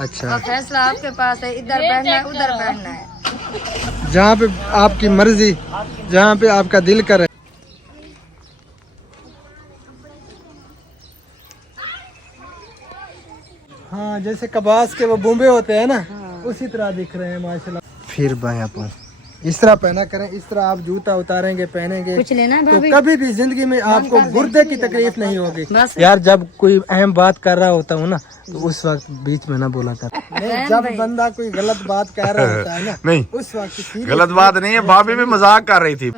अच्छा, और फैसला आपके पास है, इधर बैठना है उधर बैठना है, जहाँ पे आपकी मर्जी, जहाँ पे आपका दिल करे। हाँ, जैसे कबास के वो बुम्बे होते हैं ना, उसी तरह दिख रहे हैं माशाल्लाह। फिर भाई आप इस तरह पहना करें, इस तरह आप जूता उतारेंगे पहनेंगे कुछ लेना है तो भाभी? कभी भी जिंदगी में आपको गुर्दे की तकलीफ नहीं होगी। बस। यार जब कोई अहम बात कर रहा होता हूँ ना, तो उस वक्त बीच में ना बोला कर। नहीं, जब बंदा कोई गलत बात कह रहा होता है ना, नहीं उस वक्त गलत बात नहीं है, भाभी भी मजाक कर रही थी।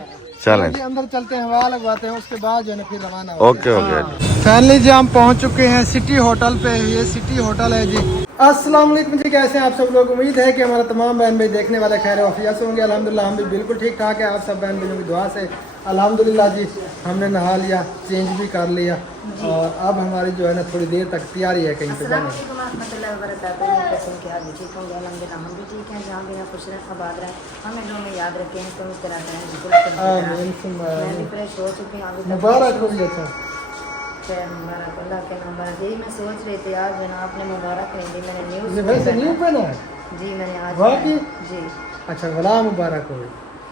चलें जी, अंदर चलते हैं, हवा लगवाते हैं, उसके बाद जो है ना फिर रवाना ओके ओके। फैमिली जी, हम पहुंच चुके हैं सिटी होटल पे। ये सिटी होटल है जी। अस्सलाम वालेकुम जी, कैसे हैं आप सब लोग? उम्मीद है कि हमारा तमाम बहन भाई देखने वाले खैर वफियत से होंगे। अल्हम्दुलिल्लाह हम भी बिल्कुल ठीक ठाक है। आप सब बहन भाइयों की दुआ से अल्हम्दुलिल्लाह जी हमने नहा लिया, चेंज भी कर लिया और अब हमारी जो है ना थोड़ी देर तक तैयारी है कहीं पे जाने की। मुबारक हो गया था। यही मैं सोच रही थी आज है ना आपने मुबारक नहीं दी, मैंने न्यूज़ वैसे न्यू पहना है जी, मैंने आज वाकई? जी अच्छा, गला मुबारक हो,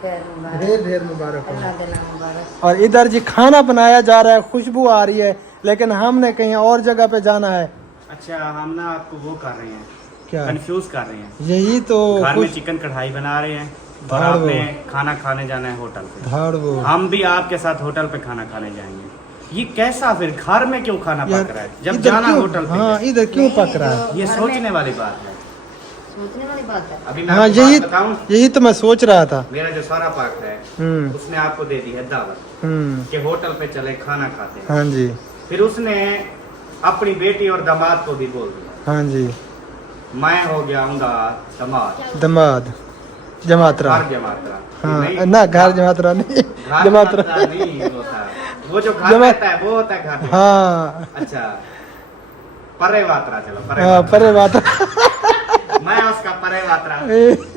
खैर मुबारक, ढेर ढेर मुबारक हो। अल्लाह दिला मुबारक। और इधर जी खाना बनाया जा रहा है, खुशबू आ रही है, लेकिन हमने कहीं और जगह पे जाना है। अच्छा, हम ना आपको वो कर रहे हैं, क्या? कंफ्यूज कर रहे हैं। यही तो घर में चिकन कढ़ाई बना रहे हैं और धाड़ वो। आपने खाना खाने जाना है होटल पे। धाड़ वो। हम भी आपके साथ होटल पे खाना खाने जाएंगे। ये कैसा फिर घर में क्यों खाना यार, पक रहा है जब इधर जाना क्यों? होटल पे? हाँ, इधर क्यों पक रहा है? ये सोचने वाली बात है। सोचने वाली बात है। अभी मैं हाँ, आपको यही बात बताऊं, यही तो मैं सोच रहा था। मेरा जो सारा पाक है हम्म उसने आपको दे दी है दावत हम्म, कि होटल पे चले खाना खाते हैं। हाँ जी, फिर उसने अपनी बेटी और दामाद को भी बोल दिया, हाँ जी, मैं हो गया उनका दामाद, दमाद जमातरा। घर जमातरा। हाँ नहीं, ना, घर जमातरा नहीं, घर जमातरा। जमातरा नहीं होता, वो जो घर जमा- रहता है वो होता है घर। हाँ अच्छा, परे वात्रा, चलो परे हाँ, वात्रा। परे बात। मैं उसका परे वात्रा,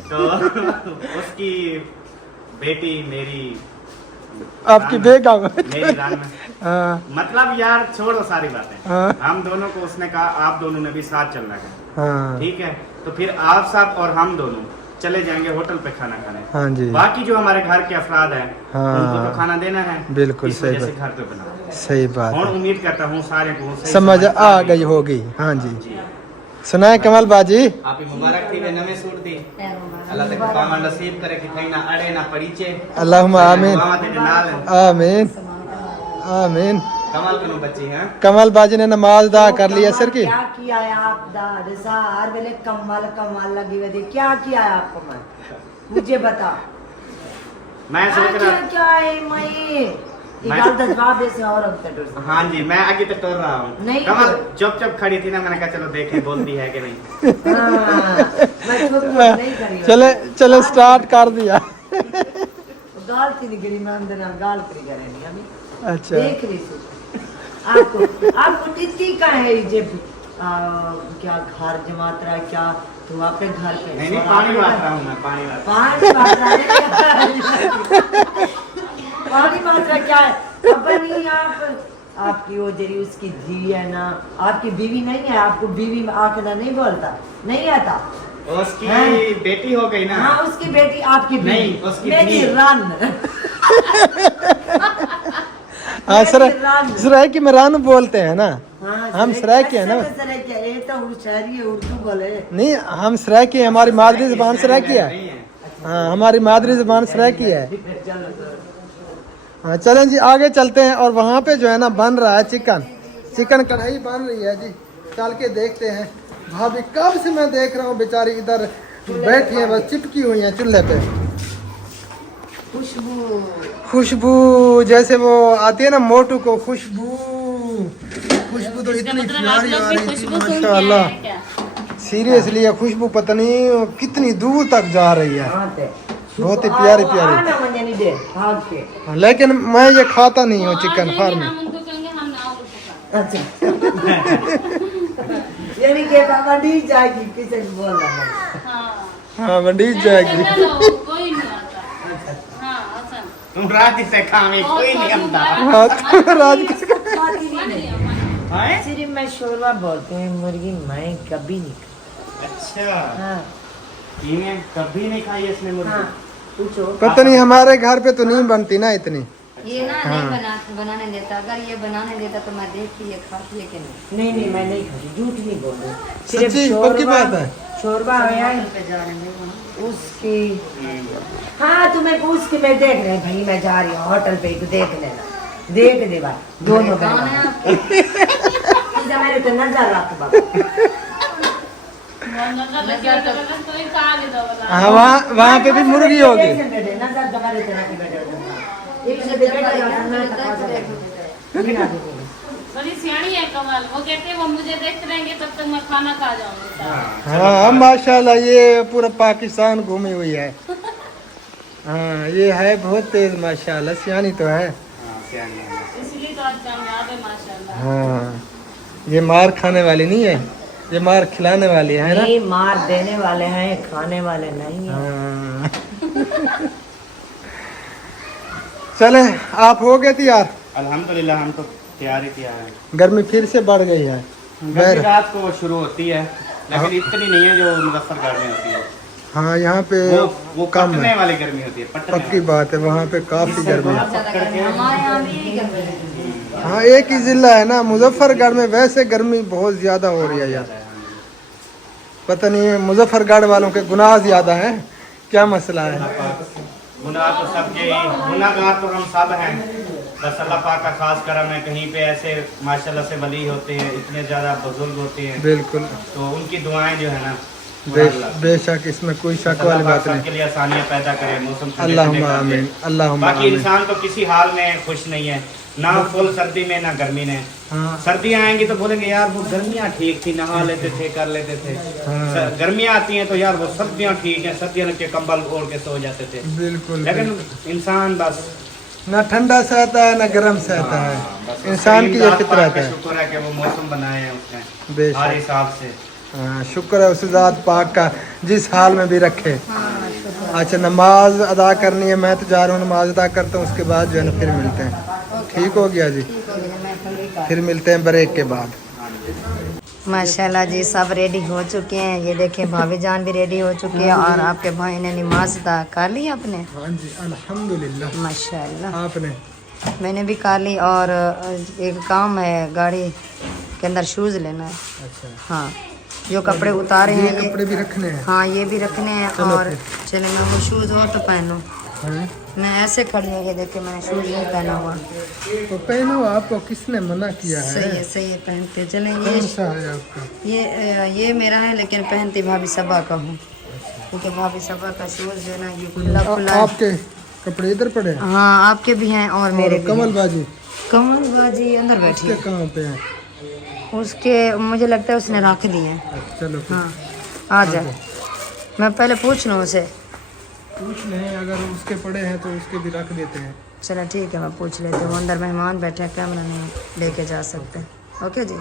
तो उसकी बेटी मेरी आपकी बेगम। मेरी रान में, हाँ मतलब यार छोड़ो सारी बातें। हाँ हम दोनों को उसने कहा आप दोनों ने भी साथ चलना है, हाँ ठीक है? तो फिर आप साथ और हम दोनों चले जाएंगे होटल पे खाना खाने। हाँ जी, बाकी जो हमारे घर के अफराद हैं हाँ। उनको तो खाना देना है, बिल्कुल इस सही वजह से बात। घर पे बना। सही बात और है, उम्मीद करता हूँ सारे को सही समझ आ गई होगी। हाँ जी, सुनाए कमल बाजी। आप ही मुबारक थी वे नवे सूट दी, अल्लाह तक पावन नसीब करे कि कहीं ना अड़े ना पड़ीचे। अल्लाहुम्मा आमीन दुआवां तेरे नाल हैं। आमीन आमीन। कमाल कनो बच्ची हैं। कमल बाजी ने नमाज अदा कर लिया सर की। क्या किया है आप दादा? हर वेले कमाल कमाल लगी हुई थी। क्या किया है आपको? मैं मुझे बता, मैं सोच क्या रहा, क्या है मैं जवाब दे से और अब तक हाँ जी, मैं आगे तक तोड़ रहा हूँ। नहीं कमल चुप चुप खड़ी थी ना, मैंने कहा चलो देखें बोलती है कि नहीं। मैं तो नहीं करी। चले चले स्टार्ट कर दिया। गाल की निकली, मैं अंदर ना गाल करी करेंगे अभी। अच्छा, देख रही थी आपको टिक्की का है जे क्या घर जमातरा क्या? तो आपके घर पे नहीं नहीं, पानी बात रहा हूँ मैं, पानी बात। पानी मात्रा पानी मात्रा क्या है? खबर नहीं आप आपकी वो जरी उसकी धी है ना, आपकी बीवी नहीं है, आपको बीवी आंकड़ा नहीं बोलता, नहीं आता। उसकी हाँ। बेटी हो गई ना। हाँ, उसकी बेटी आपकी बीवी नहीं, उसकी मेरी धी। रन। हाँ सराय की मेरान बोलते हैं ना। हाँ, हम सराय के हैं ना। सराय के, ये तो होशियारी है, उर्दू बोले। नहीं, हम सराय की, हमारी मादरी जबान सराय की है। नहीं है। हाँ, हमारी मादरी जबान सराय की है। चलो हाँ चलें जी, आगे चलते हैं। और वहाँ पे जो है ना बन रहा है चिकन कढ़ाई बन रही है जी। चल के देखते हैं। भाभी कब से मैं देख रहा हूँ, बेचारी इधर बैठी है, बस चिपकी हुई है चूल्हे पे। खुशबू जैसे वो आती है ना मोटू को खुशबू तो इतनी प्यारी आ रही थी माशाल्लाह। सीरियसली ये खुशबू पता नहीं कितनी दूर तक जा रही है, बहुत ही प्यारी प्यारी। लेकिन मैं ये खाता नहीं हूँ चिकन फार्म में। अच्छा यानी कि बाबा डी जाएगी किसे बोल रहा है? हाँ, मंडी जाएगी। तुम रात से खावे कोई नहीं हमदा। हाँ, राज किसका? सिर्फ मैं शोरवा बोलते हैं, मुर्गी मैं कभी नहीं अच्छा हाँ इन्हें कभी नहीं खाई इसने मुर्गी। हाँ पूछो। पता नहीं हमारे घर पे तो नहीं बनती ना इतनी। ये ना नहीं बनाने देता। अगर ये बनाने देता तो मैं देखती है खाती है कि नहीं। नहीं मैं नहीं खाती, झूठ नहीं बोल रही। सच्ची पक्की बात है। शोरबा है पे जा रहे हैं उसकी। हाँ तुम्हें पूछ के मैं देख रहे भाई, मैं जा रही हूँ होटल पे, तो देख लेना, देख दे भाई दोनों मेरे तो नजर रख बाबा। हाँ वहाँ पे भी मुर्गी होगी। नजर तुम्हारे तरह की बड़ी सियाणी है कमाल। वो कहते हैं वो मुझे देखते रहेंगे तब तक मैं खाना खा जाऊंगी। हाँ माशाल्लाह ये पूरा पाकिस्तान घूमी हुई है। हाँ ये है बहुत तेज माशाल्लाह, सियानी तो है। इसलिए तो आज कामयाब है माशाल्लाह। हाँ ये मार खाने वाली नहीं है, ये मार खिलाने वाली है ना। नहीं मार देने वाले हैं, खाने वाले नहीं है। हाँ। चले आप हो गए तैयार? अल्हम्दुलिल्लाह हम तो तैयारी किया है। गर्मी फिर से बढ़ गई है। गर्मी रात को शुरू होती है लेकिन इतनी नहीं है जो मुजफ्फरगढ़ में होती है। हाँ यहाँ पे वो कम पटने है। वाली गर्मी होती है। पटने पक्की बात है, वहाँ पे काफी गर्मी है। हमारे यहाँ भी गर्मी है। हाँ एक ही जिला है ना मुजफ्फरगढ़ में, वैसे गर्मी बहुत ज्यादा हो रही है यार। पता नहीं मुजफ्फरगढ़ वालों के गुनाह ज्यादा है, क्या मसला है? गुनाह तो सबके गुनाहगार तो हम सब हैं, बस अल्लाह पाक का खास करम है। कहीं पे ऐसे माशाल्लाह से वली होते हैं, इतने ज़्यादा बुजुर्ग होते हैं, बिल्कुल तो उनकी दुआएं जो है ना बेशक इसमें कोई शक वाली बात नहीं। के लिए आसानियाँ पैदा करें, मौसम ठंडे अल्लाहुम्मा ठंडे कर दे। आमीन, अल्लाहुम्मा बाकी आमीन। इंसान तो किसी हाल में खुश नहीं है, ना फुल सर्दी में ना गर्मी में। हाँ सर्दियाँ आएंगी तो बोलेंगे यार वो गर्मियाँ ठीक थी, नहा लेते थे, कर लेते थे। हाँ। गर्मियाँ आती हैं तो यार वो सर्दियाँ ठीक हैं, सर्दियों के कंबल ओढ़ के सो जाते थे। बिल्कुल। लेकिन इंसान बस ना ठंडा सहता है ना गर्म सहता है, इंसान की ये फितरत है। शुक्र है कि वो मौसम बनाए हैं उसने बेशक। हर हिसाब से। हाँ शुक्र है उस ज़ात पाक का जिस हाल में भी रखे। अच्छा नमाज अदा करनी है, मैं तो जा रहा हूँ नमाज अदा करता हूँ, उसके बाद जो है ना फिर मिलते हैं। ठीक हो गया जी, फिर मिलते हैं ब्रेक के बाद। माशाल्लाह जी सब रेडी हो चुके हैं। ये देखें भाभी जान भी रेडी हो चुकी है और आपके भाई ने नमाज अदा कर ली आपने? हाँ जी अल्हम्दुलिल्लाह। माशाल्लाह आपने? मैंने भी कर ली। और एक काम है, गाड़ी के अंदर शूज़ लेना है। अच्छा हाँ जो कपड़े उतारे ये हैं कपड़े भी रखने हैं? हाँ ये भी रखने हैं। चलो और चले मैं वो शूज़ हो तो पहनूँ। हाँ? मैं ऐसे खड़ी हूँ, ये देखिए मैंने शूज़ नहीं पहना हुआ। तो पहनो, आपको किसने मना किया है? सही है पहनते चलें। कौन सा है आपका? ये मेरा है लेकिन पहनती भाभी सबा का हूँ, क्योंकि भाभी सबा का शूज़ जो है ना ये खुला खुला है। आपके कपड़े इधर पड़े हैं? हाँ आपके भी हैं और मेरे भी कमल हैं। बाजी कमल बाजी अंदर बैठी उसके है। कहाँ पे है? उसके मुझे लगता है उसने रख दिए हैं। चलो फिर हाँ आ जाए, मैं पहले पूछ लूँ उसे। पूछ लें, अगर उसके पड़े हैं तो उसके भी रख देते हैं। चलो ठीक है मैं पूछ लेती हूँ। अंदर मेहमान बैठे हैं, कैमरा नहीं लेके जा सकते। ओके जी।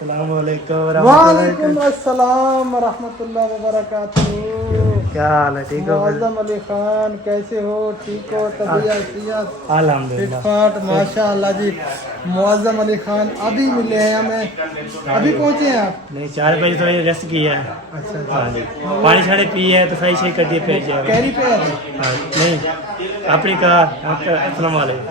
वालेकुम अस्सलाम रहमतुल्लाह व बरकातुहू। क्या हाल है? ठीक मुअज़्ज़म अली खान कैसे हो? ठीक हो? तबीयत सेहत अल्हम्दुलिल्लाह। फिटफाट माशाअल्लाह जी। मुअज़्ज़म अली खान अभी मिले हैं हमें, अभी पहुँचे हैं आप? नहीं 4 बजे तो रेस्ट किया है। अच्छा हाँ जी पानी छाड़े पी है तो सही सही कर दिए फिर जाएगा। कैरी पे आए थे? हाँ नहीं अपनी कार अस्सलाम वालेकुम।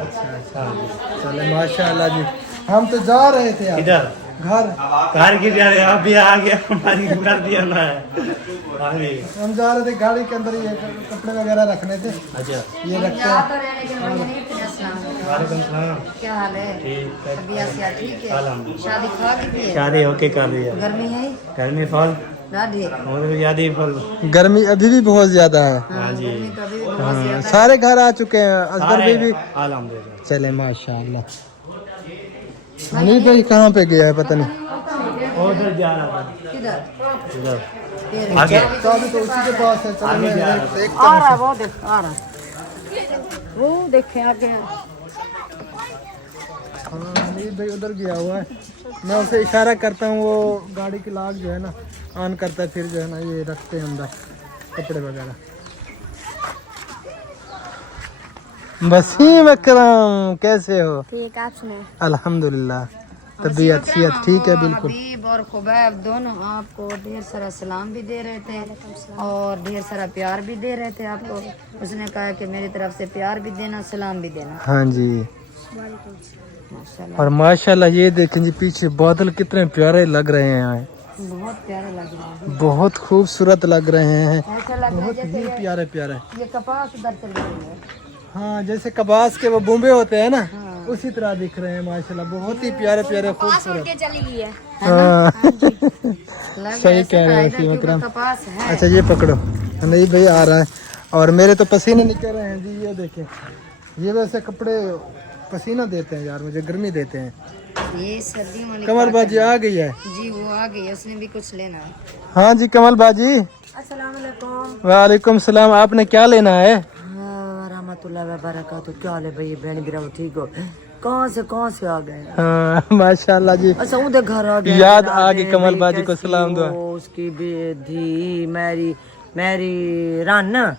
हाँ जी चले माशाअल्लाह जी। हम तो जा रहे थे आप इधर घर, कार की जा रहे आप भी आ गया हमारी कर दिया ना है। हाँ जी हम जा रहे थे गाड़ी के अंदर ये कपड़े वगैरह रखने थे, अच्छा ये रखते या हैं। तो रहने के लिए नहीं थे। अस्सलाम वालेकुम। वालेकुम सलाम। क्या हाल है? ठीक है तबीयत सेहत ठीक है? अल्हम्दुलिल्लाह। शादी खा के भी है? शादी होके कर दिया। गर्मी है गर्मी फल दादी? और भी ज्यादा ही फल। गर्मी अभी भी बहुत ज्यादा है। हाँ जी गर्मी का भी बहुत ज्यादा है। सारे घर आ चुके हैं, असगर भाई भी। अल्हम्दुलिल्लाह। चले माशाअल्लाह। हनीफ भाई कहाँ पे गया है पता नहीं। उधर जा रहा था किधर? उधर आगे चाबी तो उसी के पास है। चलो आगे जा रहा मैं था। देखता आ हूँ। रहा वो देख आ रहा वो देखें आगे। हाँ हनीफ भाई उधर गया हुआ है, मैं उसे इशारा करता हूँ, वो गाड़ी की लाग जो है ना ऑन करता है, फिर जो है ना ये रखते हैं अंदर कपड़े वगैरह। वसीम अकरम कैसे हो? ठीक आप सुनाओ। अल्हम्दुलिल्लाह। तबीयत सेहत ठीक है बिल्कुल। हबीब और खुबैब दोनों आपको ढेर सारा सलाम भी दे रहे थे और ढेर सारा प्यार भी दे रहे थे आपको। उसने कहा कि मेरी तरफ से प्यार भी देना, सलाम भी देना। हाँ जी। माशाल्लाह और माशाल्लाह ये देखें जी पीछे बादल कितने प्यारे लग रहे हैं यहाँ, बहुत प्यारे लग रहे हैं, बहुत खूबसूरत लग रहे हैं, ऐसा लग रहा है बहुत जैसे ही प्यारे प्यारे। ये कपास उधर चल रही है। हाँ जैसे कबास के वो बुम्बे होते हैं ना, उसी तरह दिख रहे हैं माशाल्लाह, बहुत ही प्यारे प्यारे खूबसूरत। चली गई है, हाँ लग सही ऐसा कह रहे रहा हैं है वसीम कि अकरम। कपास है। अच्छा ये पकड़ो, नहीं भाई आ रहा है और मेरे तो पसीने निकल रहे हैं जी। ये देखें, ये वैसे कपड़े पसीना देते हैं यार, मुझे गर्मी देते हैं। ये सर्दियों वाली कमल बाजी आ गई है जी, वो आ गई है, उसने भी कुछ लेना है। हाँ जी कमल बाजी। अस्सलाम वालेकुम। वालेकुम सलाम, आपने क्या लेना है? रहमतुल्लाह व बरकातहू। क्या हाल है भाई बहन गिराओ, ठीक हो? कहाँ से आ गए? हाँ माशाल्लाह जी, अच्छा उधर घर आ गए, याद आ गई कमल बाजी को सलाम दुआ। उसकी बेधी मेरी रन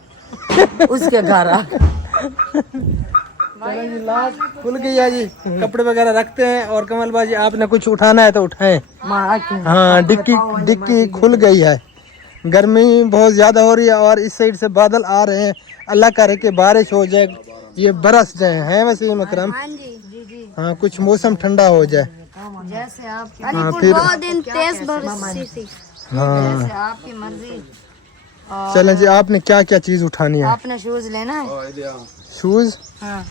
उसके घर आ चलो जी लास्ट खुल गई है जी, कपड़े वगैरह रखते हैं। और कमल बाजी आपने कुछ उठाना है तो उठाएं। हाँ डिक्की खुल गई है, गर्मी बहुत ज्यादा हो रही है और इस साइड से बादल आ रहे हैं, अल्लाह करे कि बारिश हो जाए, ये बरस जाए हैं वसीम अकरम। हाँ जी जी जी, हाँ कुछ मौसम ठंडा हो जाए। जैसे आपकी हाँ फिर दिन तेज बारिश थी, हाँ जैसे आपकी मर्जी। चलें जी, आपने क्या क्या चीज उठानी है? आपने शूज लेना है? शूज, हाँ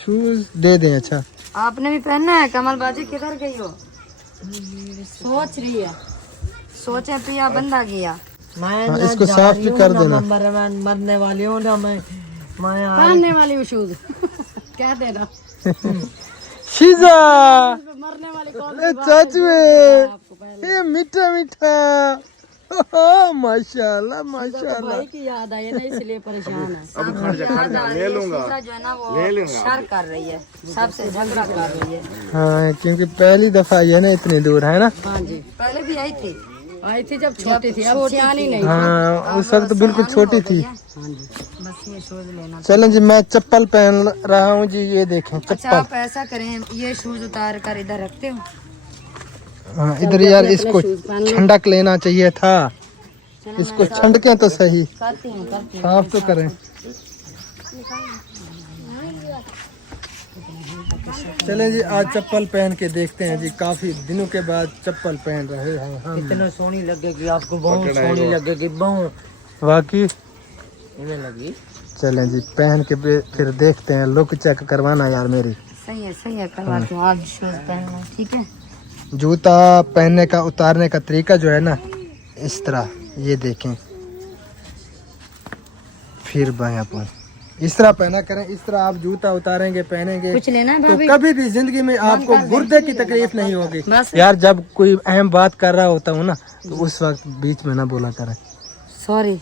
शूज दे दें। अच्छा आपने भी पहनना है? कमल बाजी किधर गई हो? सोच रही है, सोचे पिया बंदा गया। हाँ, इसको साफ भी कर देना। मरने वाली हूँ ना मैं पहनने वाली हूँ शूज क्या दे रहा शीजा मरने वाली कौन? चाचू ये मीठा मीठा माशाल्लाह माशाल्लाह। की याद आई ना, इसलिए परेशान है। ले लूंगा जो है ना वो शर कर रही है, सबसे झगड़ा कर रही है। हाँ क्योंकि पहली दफा ये ना इतनी दूर है ना। हाँ जी, पहले भी आई थी जब छोटी थी, अब सियानी नहीं। हाँ उस वक्त बिल्कुल छोटी थी। बस ये शूज लेना। चलें जी, मैं चप्पल पहन रहा हूँ जी, ये देखें अच्छा चप्पल। आप ऐसा करें, ये शूज उतार कर इधर रखते हो। हाँ इधर यार इसको ठंडक लेना चाहिए था, इसको ठंडके तो सही, करती हूँ साफ तो करें। चलें जी आज चप्पल पहन के देखते हैं जी, काफी दिनों के बाद चप्पल पहन रहे हैं हम। इतना सोनी लगेगी आपको, बहुत सोनी लगेगी बहुत वाकई लगी। चलें जी पहन के फिर देखते हैं, लुक चेक करवाना यार मेरी। सही है करवाती हूँ। आज शूज पहनना, ठीक है? जूता पहनने का उतारने का तरीका जो है ना, इस तरह ये देखें, फिर बाएं अपन इस तरह पहना करें। इस तरह आप जूता उतारेंगे पहनेंगे कुछ लेना है तो भाभी? कभी भी जिंदगी में आपको गुर्दे की तकलीफ नहीं होगी। बस यार जब कोई अहम बात कर रहा होता हूँ ना, तो उस वक्त बीच में ना बोला करें। सॉरी।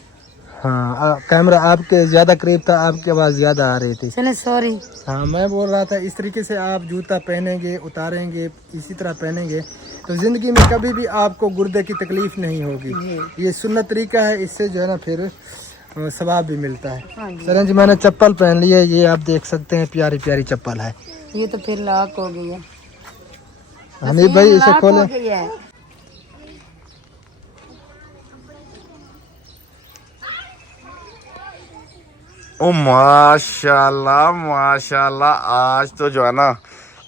हाँ कैमरा आपके ज्यादा करीब था, आपकी आवाज ज्यादा आ रही थी। चले सॉरी। हाँ मैं बोल रहा था इस तरीके से आप जूता पहनेंगे उतारेंगे, इसी तरह पहनेंगे तो जिंदगी में कभी भी आपको गुर्दे की तकलीफ नहीं होगी। ये सुन्नत तरीका है, इससे जो है ना फिर सवाब भी मिलता है। चलें जी मैंने चप्पल पहन ली है, ये आप देख सकते हैं प्यारी प्यारी चप्पल है। ये तो फिर लॉक हो गई है। हनी भाई इसे खोले। ओ माशाल्लाह माशाल्लाह, आज तो जो है ना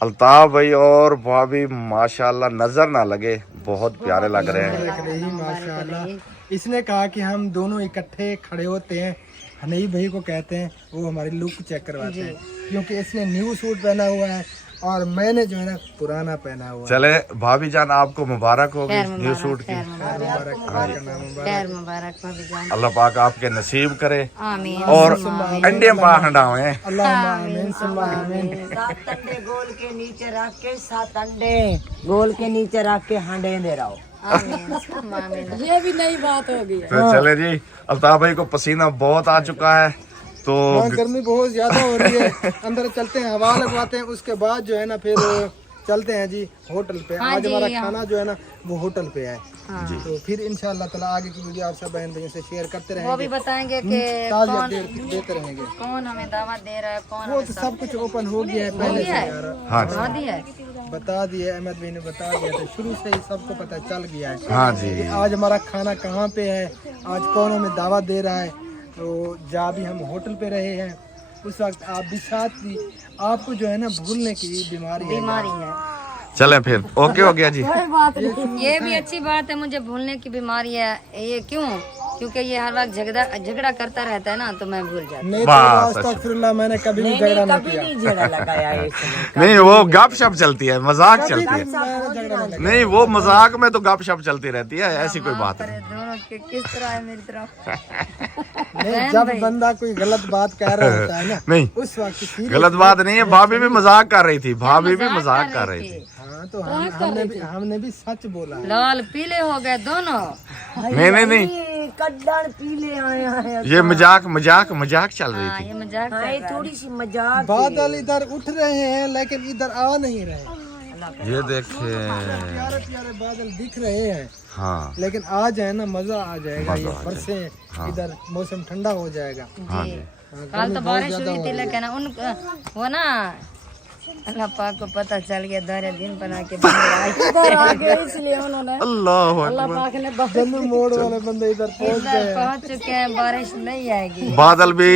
अल्ताफ भाई और भाभी माशाल्लाह नजर ना लगे, बहुत प्यारे लग रहे हैं। माशाल्लाह। इसने कहा कि हम दोनों इकट्ठे खड़े होते हैं, हनी भाई को कहते हैं, वो हमारी लुक चेक करवाते हैं, क्योंकि इसने न्यू सूट पहना हुआ है और मैंने जो है ना पुराना पहना हुआ है। चले भाभी जान आपको मुबारक होगी न्यू सूट की। अल्लाह पाक आपके नसीब करे आमीन और अंडे हंडावे। सात अंडे गोल के नीचे रख के, 7 अंडे गोल के नीचे रख के हांडे दे रहा हो। ये भी नई बात होगी। तो चले जी, अल्ताफ भाई को पसीना बहुत आ चुका है तो गर्मी बहुत ज्यादा हो रही है, अंदर चलते हैं हवा लगवाते हैं, उसके बाद जो है ना फिर चलते हैं जी होटल पे। आज हमारा खाना जो है ना वो होटल पे है। तो फिर इंशाल्लाह ताला आगे की वीडियो आप सब बहन भाइयों से शेयर करते रहेंगे, वो भी बताएंगे कि देते रहेंगे। कौन हमें दावत दे रहा है, कौन वो तो सब कुछ ओपन हो गया है पहले से यार। हाँ शादी है। बता दिए, अहमद भाई ने बता दिया था, शुरू से ही सबको पता चल गया है हाँ जी। कि आज हमारा खाना कहाँ पे है, आज कौन हमें दावत दे रहा है। तो जहाँ भी हम होटल पे रहे हैं उस वक्त आप भी साथ थी, आपको जो है ना भूलने की बीमारी है। चलें फिर, ओके हो गया जी। कोई बात नहीं, ये भी अच्छी बात है, मुझे भूलने की बीमारी है। ये क्यों? क्योंकि ये हर वक्त झगड़ा करता रहता है ना, तो मैं भूल जाती हूँ। नहीं बस, तो अस्तगफिरुल्लाह, मैंने कभी भी झगड़ा नहीं किया। नहीं झगड़ा लगाया है इसने। नहीं, वो गपशप चलती है, मजाक चलती है। मैंने झगड़ा नहीं नहीं, वो मजाक में तो गपशप चलती रहती है, ऐसी कोई बात नहीं। दोनों के किस तरह है मेरी तरफ? नहीं, जब बंदा कोई गलत बात कह रहा होता है ना, नहीं, उस वक्त serious- गलत बात नहीं है। भाभी भी मजाक कर रही थी, भाभी भी मजाक कर रही थी। हाँ, तो हमने भी सच बोला। लाल पीले हो गए दोनों। नहीं, कड्डन पीले आए हैं। ये मजाक चल रही हाँ, थी। ये मजाक कर हाँ, रहा ये है। थोड़ी सी मजाक। बादल इधर उठ रहे हैं लेकिन इधर आ नहीं रहे। ये देखिए, प्यारे प्यारे बादल दिख रहे हैं, हाँ लेकिन आज है ना मजा आ जाएगा। ये मजा आ बरसे इधर मौसम ठंडा हो जाएगा। हाँ जी। हाँ, कल गर्मी तो बहुत बारिश ज्यादा हुई हो थी, रही है। लेकिन वो ना अल्लाह पाक को पता चल गया, दौरे दिन बना के इधर आ गए, इसलिए उन्होंने अल्लाह अल्लाह अकबर। पाक ने जम्मू मोड़ वाले बंदे इधर पहुंच गए इधर हैं। पहुंच चुके हैं, बारिश नहीं आएगी। बादल भी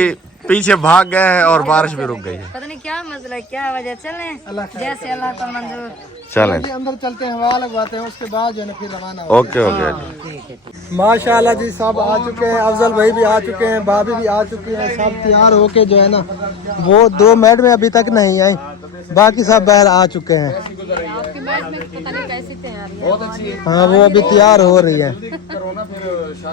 पीछे भाग गए हैं और बारिश भी रुक गई है। पता नहीं क्या मसला है, क्या वजह। चलें जैसे अल्लाह को मंजूर। चलें, जी, अंदर चलते हैं, हवा लगवाते हैं, उसके बाद जो है ना फिर रवाना हो। ओके हो गया जी। माशाल्लाह जी, सब आ चुके हैं, अफजल भाई भी आ चुके हैं, भाभी भी आ चुकी हैं, सब तैयार होके जो है ना, वो 2 मिनट में अभी तक नहीं आई, बाकी सब बाहर आ चुके हैं। आपकी बैग में पता नहीं कैसी तैयारी है। हाँ, वो अभी तैयार हो रही है।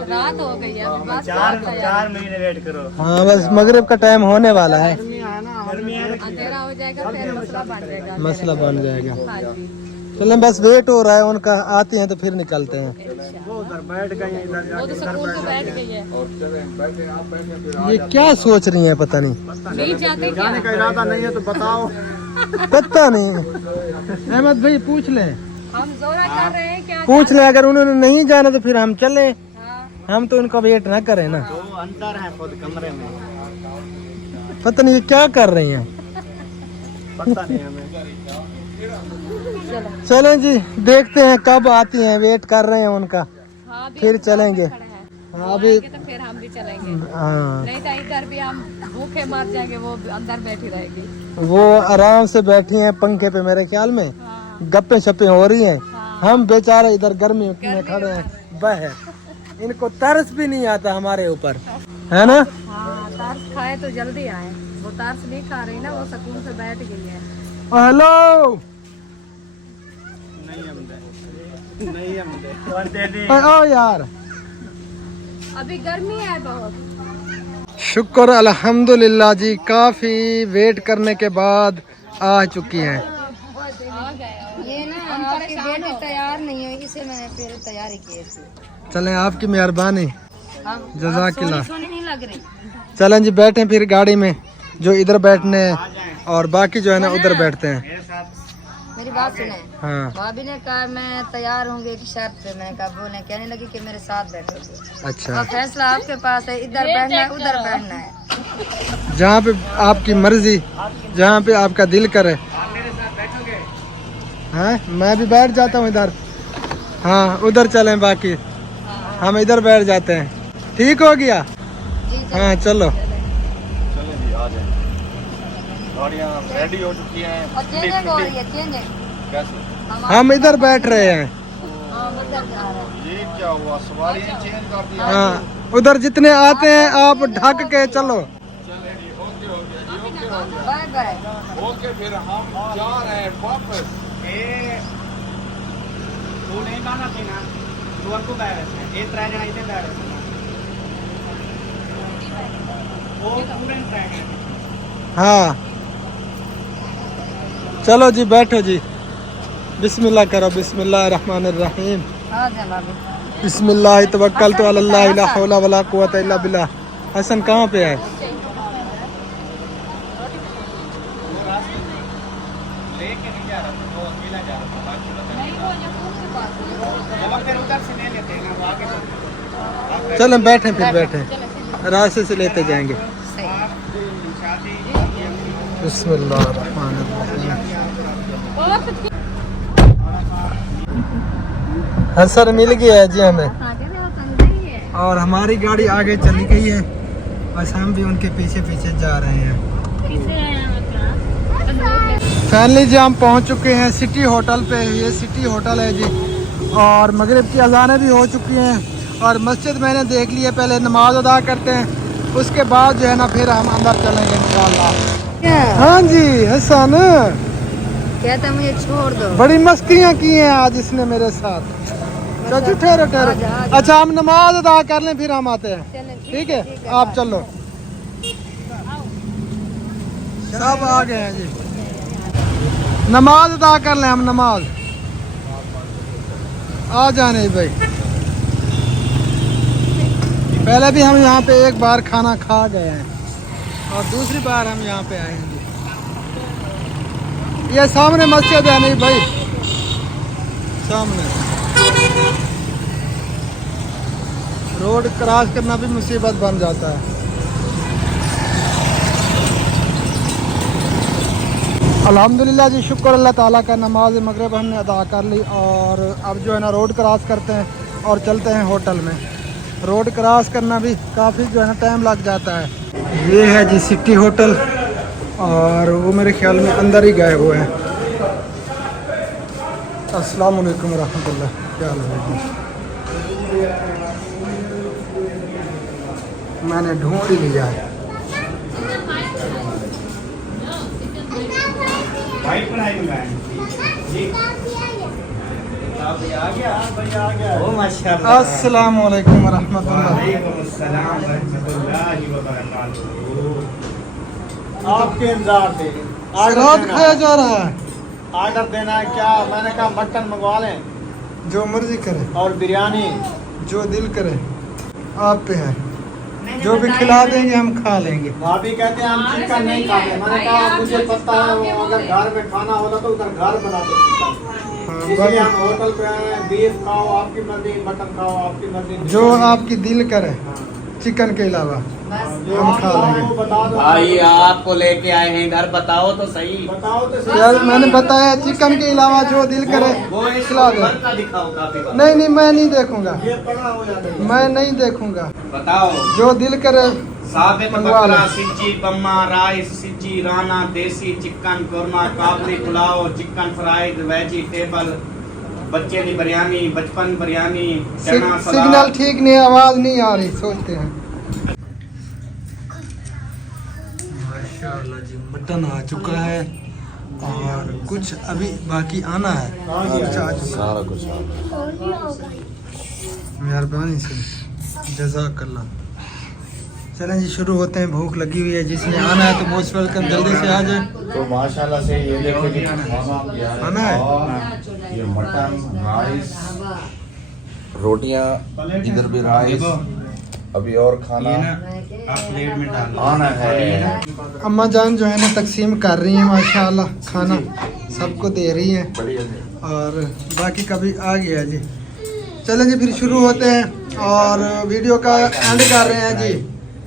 रात हो गई है, अभी बस 4 महीने वेट करो। हाँ, बस मगरिब का टाइम होने वाला है, अंधेरा हो जाएगा, फिर मसला बन जाएगा। मसला बन जाएगा। हाँ जी। चलें, बस वेट हो रहा है उनका, आते हैं तो फिर निकलते हैं। वो तो स्कूल से बैठ गई है। ये क्या सोच रही हैं पता नहीं, नहीं जाते क्या? पता नहीं। अहमद भाई पूछ लें, हम जोरा कर रहे हैं क्या? पूछ लें, अगर उन्होंने नहीं जाना तो फिर हम चले, हम तो उनका वेट ना करें ना। वो अंदर है खुद कमरे में, पता नहीं ये क्या कर रही हैं। पता नहीं हमें। चलें जी, देखते हैं कब आती हैं, वेट कर रहे हैं उनका, हाँ, अभी फिर चलेंगे। हाँ, अभी आएंगे तो फिर हम भी चलेंगे, हाँ, नहीं तो इधर भी हम भूखे मर जाएंगे, वो अंदर बैठी रहेगी। वो आराम से बैठी हैं पंखे पे, मेरे ख्याल में गप्पे शप्पे हो रही हैं। हम बेचारे इधर गर्मी में खड़े हैं बाहर। इनको तरस भी नहीं आता हमारे ऊपर, है ना। हाँ, तार्स खाए तो जल्दी आए, वो तार्स नहीं खा रही ना, वो सुकून से बैठ गई है। हेलो, नहीं हम दे दे। ओ यार, अभी गर्मी है बहुत। शुक्र अल्हम्दुलिल्लाह जी, काफी वेट करने के बाद आ चुकी हैं। ये ना आपकी बेटी तैयार नहीं है, इसे मैंने फिर तैयारी की थी। चलें, आपकी मेहरबानी, हाँ, जज़ाकिल्लाह। सोनी नहीं लग रही। चलें जी, बैठे फिर गाड़ी में, जो इधर बैठने हैं और बाकी जो है ना उधर बैठते हैं। मेरी बात सुने, हाँ, भाभी ने कहा मैं तैयार होंगी एक शर्त पे। मैंने कहा बोले, कहने लगी कि मेरे साथ बैठोगे। अच्छा, और फैसला आपके पास है, इधर बैठना है उधर बैठना है। जहाँ पे आपकी मर्जी, जहाँ पे आपका दिल करे। हाँ, मैं भी बैठ जाता हूँ इधर। हाँ, उधर चलें, बाकी हम इधर बैठ जाते हैं। ठीक हो गया। हाँ, चलो। गाड़ियाँ रेडी हो चुकी हैं। और चेंजिंग हो रही है, चेंजिंग। कैसे? हम इधर बैठ रहे हैं। हाँ, उधर जा रहे हैं। ये क्या हुआ, सवारी चेंज कर दी? हाँ, उधर जितने आते हैं आप ढक के चलो। Bye bye. ओके, फिर हम जा रहे हैं वापस। तू नहीं खाना पीना, तू हमको बैरस है, ये ट्राई जाना इधर बैरस है। वो पूरे ट्राई करना। हाँ, चलो जी, बैठो जी। बिस्मिल्लाह करो, बिस्मिल्लाह रहमान रहीम। हाँ जी भाभी। बिस्मिल्लाह तवक्कलतु अल्लाह, ला हौला वला कुव्वता इल्ला बिल्लाह। हसन कहाँ पे है? लेके नहीं जा रहा था, वो अकेला जा रहा था, बाकी चलो फिर उधर से ले लेते हैं ना, वो आगे बढ़ते चलो बैठे, फिर बैठे, रास्ते से लेते जाएंगे। शादी बिस्मिल्लाह रहमान रहीम। हसन मिल गया है जी हमें, और हमारी गाड़ी आगे चली गई है, बस हम भी उनके पीछे पीछे जा रहे हैं। फाइनली जी हम पहुंच चुके हैं सिटी होटल पे। ये सिटी होटल है जी, और मगरिब की अजानें भी हो चुकी हैं, और मस्जिद मैंने देख ली है। पहले नमाज अदा करते हैं, उसके बाद जो है ना फिर हम अंदर चलेंगे इंशाल्लाह। हाँ जी हसन, कहता मुझे छोड़ दो। बड़ी मस्तियाँ की हैं आज इसने मेरे साथ। चाचू ठहरो ठहरो। अच्छा हम नमाज अदा कर लें फिर हम आते हैं, ठीक है? आप चलो। सब आ गए हैं जी, नमाज अदा कर लें हम। नमाज आ जाने भाई। पहले भी हम यहाँ पे एक बार खाना खा गए हैं, और दूसरी बार हम यहाँ पे आए हैं जी। ये सामने मस्जिद है, नहीं भाई सामने। रोड क्रॉस करना भी मुसीबत बन जाता है। अल्हम्दुलिल्लाह जी, शुक्र अल्लाह ताला का। नमाज मगरिब हमने अदा कर ली, और अब जो है ना रोड क्रॉस करते हैं और चलते हैं होटल में। रोड क्रॉस करना भी काफ़ी जो है ना टाइम लग जाता है। ये है जी सिटी होटल, और वो मेरे ख्याल में अंदर ही गए हुए हैं। अस्सलाम वालेकुम रहमतुल्लाह, क्या हाल है? मैंने ढूंढ ही लिया है। ओ माशाल्लाह। अस्सलाम वालेकुम रहमतुल्लाह। आपके इंतजार थे। सलाद खाया जा रहा है। ऑर्डर देना है क्या? मैंने कहा मटन मंगवा लें, जो मर्जी करे, और बिरयानी। जो दिल करे। आप पे है, जो भी खिला देंगे हम खा लेंगे। भाभी कहते हैं हम चिकन नहीं खाते। मैंने कहा मुझे पता है, वो अगर घर में खाना होता तो उधर घर बना दे चिकन। इसलिए हम होटल पे आए हैं। बीफ खाओ आपकी मर्जी, मटन खाओ आपकी मर्जी, जो आपकी दिल करे, चिकन के अलावा जो हम आप खा खाओ लेंगे। वो बता दो। भाई आपको लेके आए हैं इधर, बताओ तो सही। बताओ तो सही। यार मैंने बताया चिकन के अलावा जो दिल करे वो एक खिला दे। घर का दिखाओ काफी बार। नहीं नहीं, मैं नहीं देखूंगा, ये पड़ा हो जाता है। मैं नहीं देखूंगा। बताओ। जो दिल करे साबित मंगवा बकरा, लो। सिज्जी, बम्मा, राइस, सिज्जी, राना, desi chicken, korma, kabli pulao, chicken fried, vegetable, बच्चे की बिरयानी, बचपन बिरयानी, चना सिग्नल सलाद। ठीक नहीं, आवाज नहीं आ रही, सोचते हैं। माशाल्लाह जी, मटन आ चुका है, और कुछ अभी बाकी आना है, कुछ आ चुका सारा कुछ है। मेहरबानी से, जज़ाकल्लाह। चलें जी, शुरू होते हैं। भूख लगी हुई है, जिसने आना है तो मोस्ट वेलकम, जल्दी से आ जाए। तो माशाल्लाह से ये देखो जी, खाना खाना है। और ये मटन, राइस, रोटियां, इधर भी राइस, अभी और खाना आप प्लेट में डालो। आना है। अम्मा जान जो है ना तकसीम कर रही हैं माशाल्लाह, खाना सबको दे रही हैं, और बाकी कभी आ गया जी। चलें जी, फिर शुरू होते हैं, और वीडियो का एंड कर रहे हैं जी।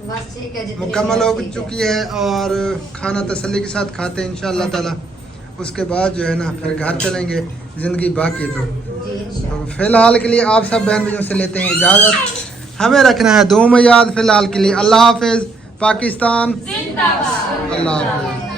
बस ठीक है, जितनी मुकम्मल हो ठीक है। चुकी है, और खाना तसल्ली के साथ खाते हैं इंशाअल्लाह ताला। उसके बाद जो है ना फिर घर चलेंगे, ज़िंदगी बाकी तो। जी इंशाल्लाह। तो फिलहाल के लिए आप सब बहन भाइयों से लेते हैं इजाज़त। हमें रखना है दो में याद। फिलहाल के लिए अल्लाह हाफिज़। पाकिस्तान, अल्लाह हाफिज़।